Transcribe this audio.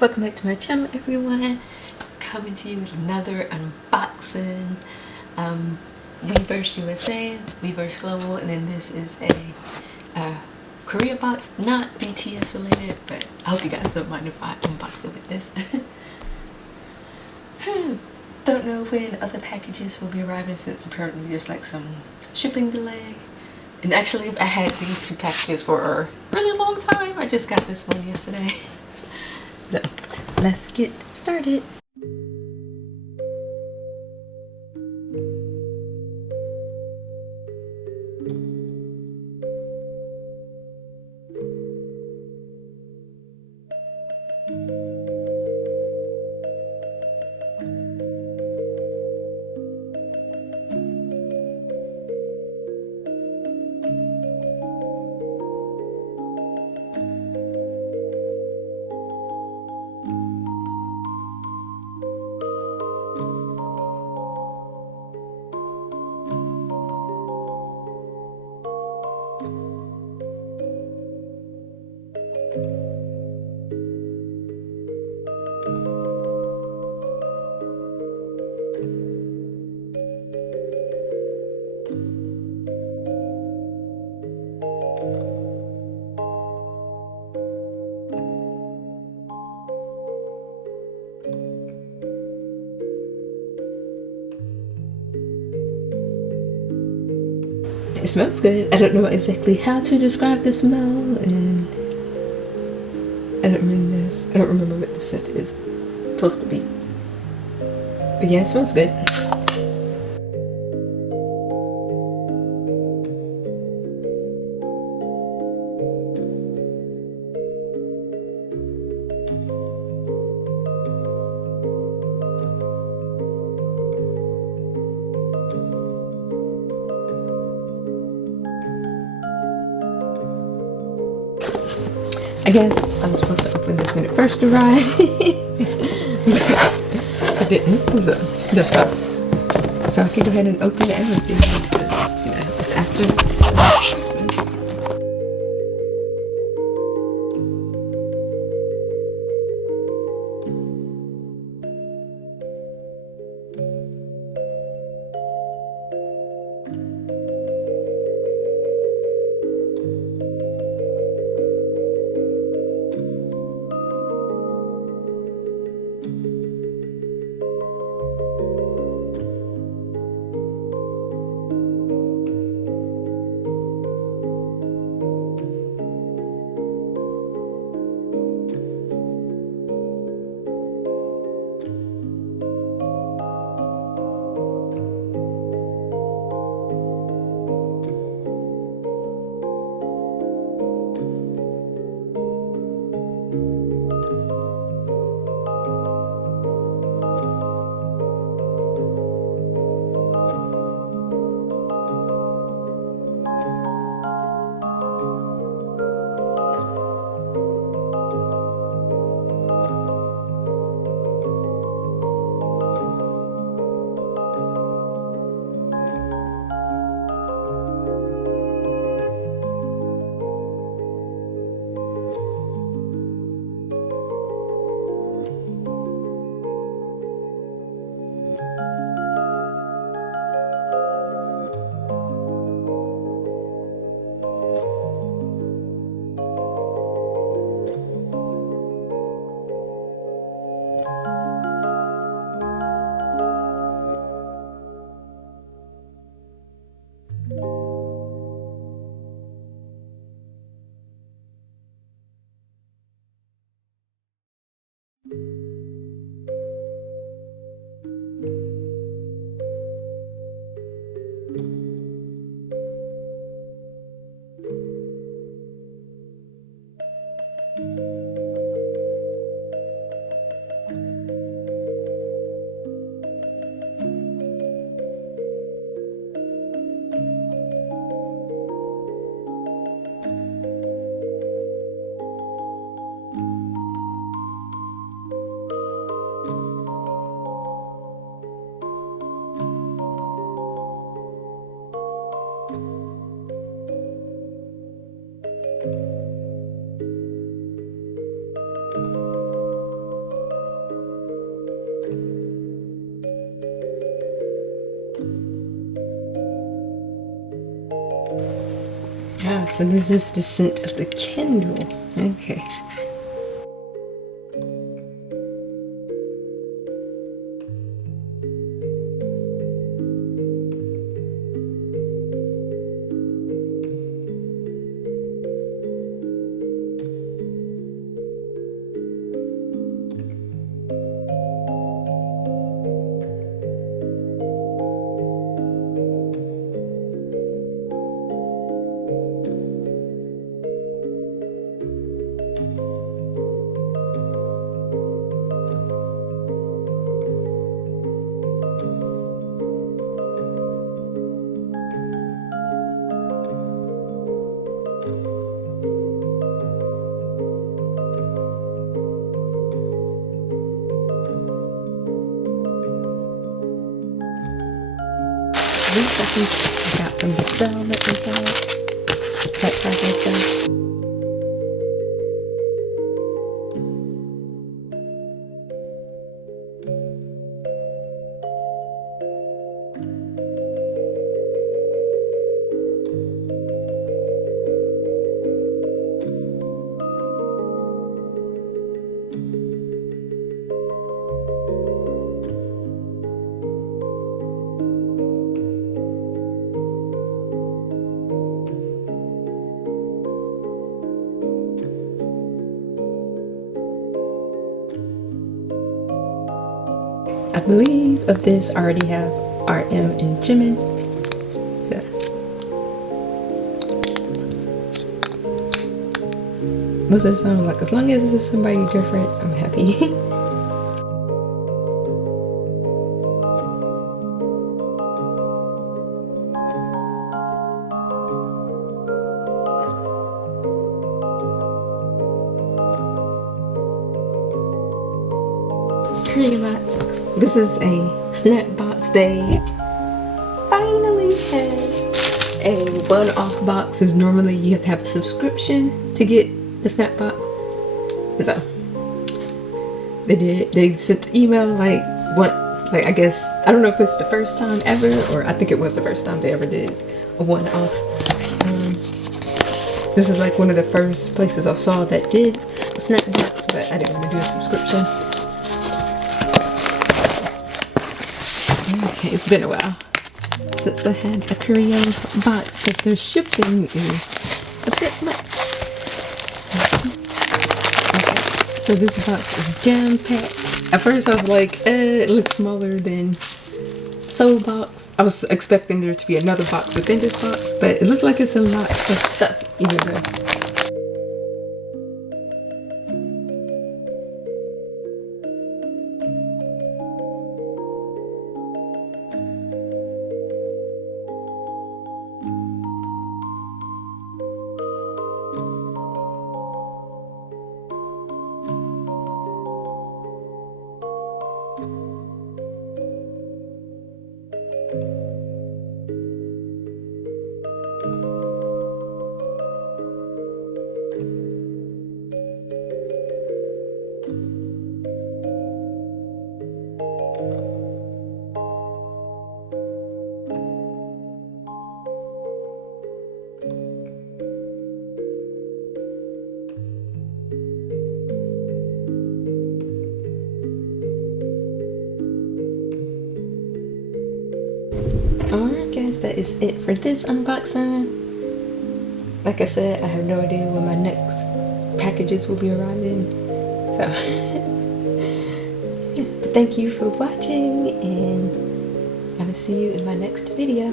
Welcome back to my channel, everyone. Coming to you with another unboxing. Weverse USA, Weverse Global, and then this is a Korea box, not BTS related, but I hope you guys don't mind if I unbox it with this. Don't know when other packages will be arriving, since apparently there's like some shipping delay. And actually, I had these two packages for a really long time. I just got this one yesterday. So, let's get started. It smells good. I don't know exactly how to describe the smell, and I don't really know. I don't remember what the scent is supposed to be. But yeah, it smells good. I guess I was supposed to open this when it first arrived, but I didn't, so that's fine. So I can go ahead and open everything because, you know, it's after Christmas. Ah, so this is the scent of the candle. Okay. This I think I got from the sale that they had. That Friday sale. I believe of this I already have RM and Jimin. So. Most of the time, like, as long as it's somebody different, I'm happy. Box. This is a snack box. They finally had a one-off box. Is normally you have to have a subscription to get the snack box. So they did. They sent the email like I guess I don't know if it's the first time ever, or I think it was the first time they ever did a one-off. This is like one of the first places I saw that did a snack box, but I didn't want to do a subscription. Okay, it's been a while since I had a Korean box because their shipping is a bit much. Okay, so this box is jam-packed. At first I was like, it looks smaller than Seoul box. I was expecting there to be another box within this box, but it looked like it's a lot of stuff even though. Alright guys, that is it for this unboxing. Like I said, I have no idea when my next packages will be arriving. So, yeah. But thank you for watching, and I will see you in my next video.